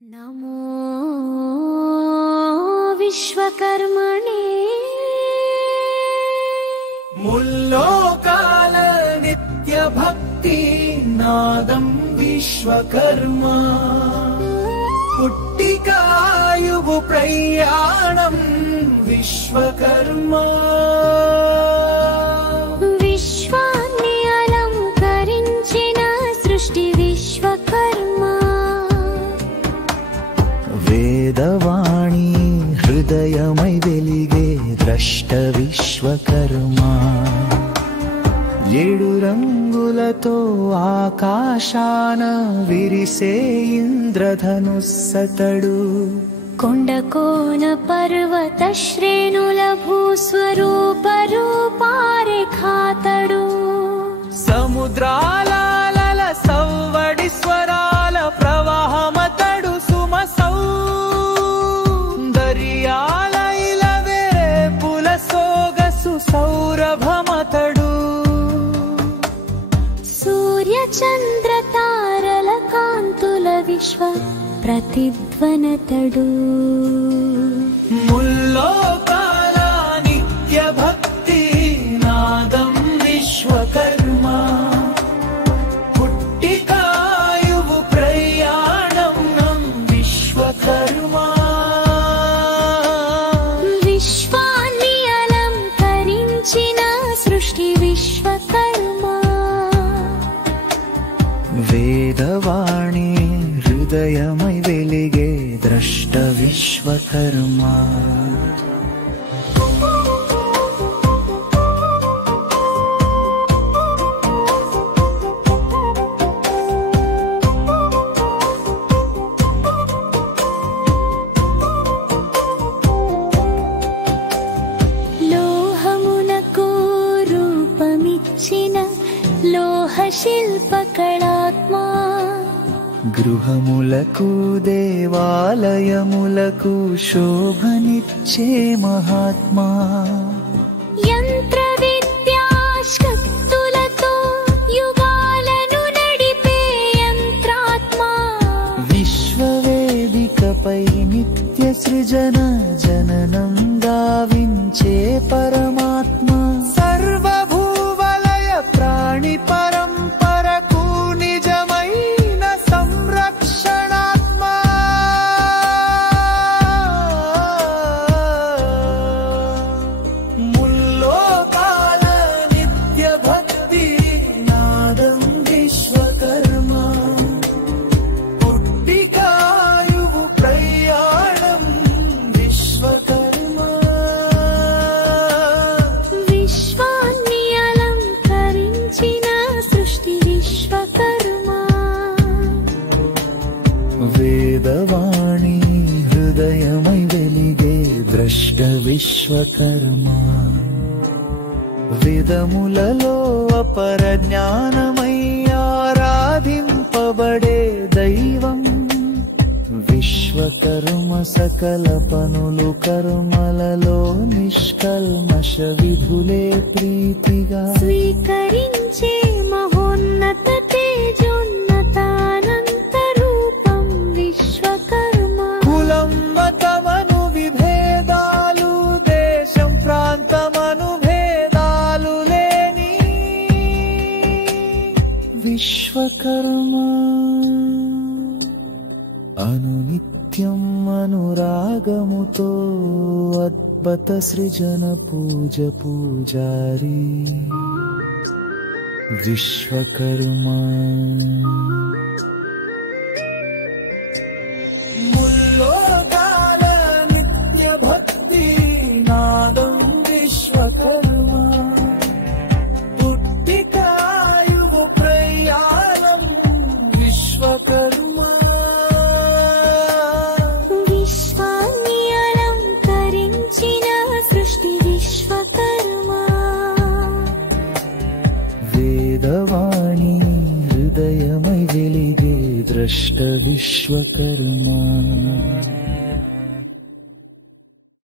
नमो विश्वकर्मणे मुल्लोकाल नित्य भक्ति नादं विश्वकर्मा पुट्टिकायुः प्रयाणं विश्वकर्मा विश्वाన్ని అలంకరించిన సృష్టి విశ్వకర్మ वेदवाणी हृदयमय वेलिगे द्रष्ट विश्वकर्मा ఏడు రంగులతో ఆకాశాన విరిసే ఇంద్రధనుస్సతడు కొండకోన పర్వత శ్రేణుల భూస్వరూప రూపారేఖాతడు సముద్రాల అలల సవ్వడి స్వరాల ప్రవాహమతడు సుమసౌందర్యాల ఇలవే పుల సోగసు సౌరభమతడు సూర్య చంద్ర తారల కాంతుల విశ్వ ప్రతిధ్వనతడు ముల్లోకాల నిత్య భక్తి నాదం విశ్వకర్మ పుట్టికాయువు ప్రయాణం విశ్వకర్మ విశ్వాన్ని అలంకరించిన సృష్టి విశ్వకర్మ వేదవాణి హృదయమై వెలిగే ద్రష్ట విశ్వకర్మా లోహమునకు రూపమిచ్చిన లోహ శిల్పకళాత్మా గృహములకు దేవాలయములకు శోభనిచ్చే మహాత్మా యంత్ర విద్యాశక్తులతో యుగాలను నడిపే యంత్రాత్మా విశ్వవేదికపై నిత్య సృజన జననం గావించే పరమాత్మ సర్వభూవలయ ప్రాణి పరంపరకు నిజమైన సంరక్షణాత్మ ముల్లోకాల నిత్య భక్తి నాదం విశ్వకర్మ పుట్టికాయువు ప్రయాణం విశ్వకర్మ విశ్వాన్ని అలంకరించిన సృష్టి విశ్వకర్మ వేదవాణి హృదయమై వెలిగే ద్రష్ట విశ్వకర్మ వేదములలో అపర జ్ఞానమై ఆరాధింపబడే దైవం విశ్వకర్మ సకల పనులు కర్మలలో నిష్కల్మష విధులే ప్రీతిగా స్వీకరించే మహోన్నత తేజోన్నతానంత రూపం విశ్వకర్మ కులం మతమను విభేదాలు దేశం ప్రాంతమను భేదాలు లేని విశ్వకర్మ అనునిత్యం అనురాగముతో అద్భుత సృజన పూజ పూజారి విశ్వకర్మ ముల్లోకాల నిత్య భక్తి నాదం విశ్వకర్మ పుట్టికాయువు ప్రయాణం విశ్వకర్మ విశ్వాన్ని అలంకరించిన సృష్టి విశ్వకర్మ వేదవాణి హృదయమై వెలిగే ద్రష్ట విశ్వకర్మ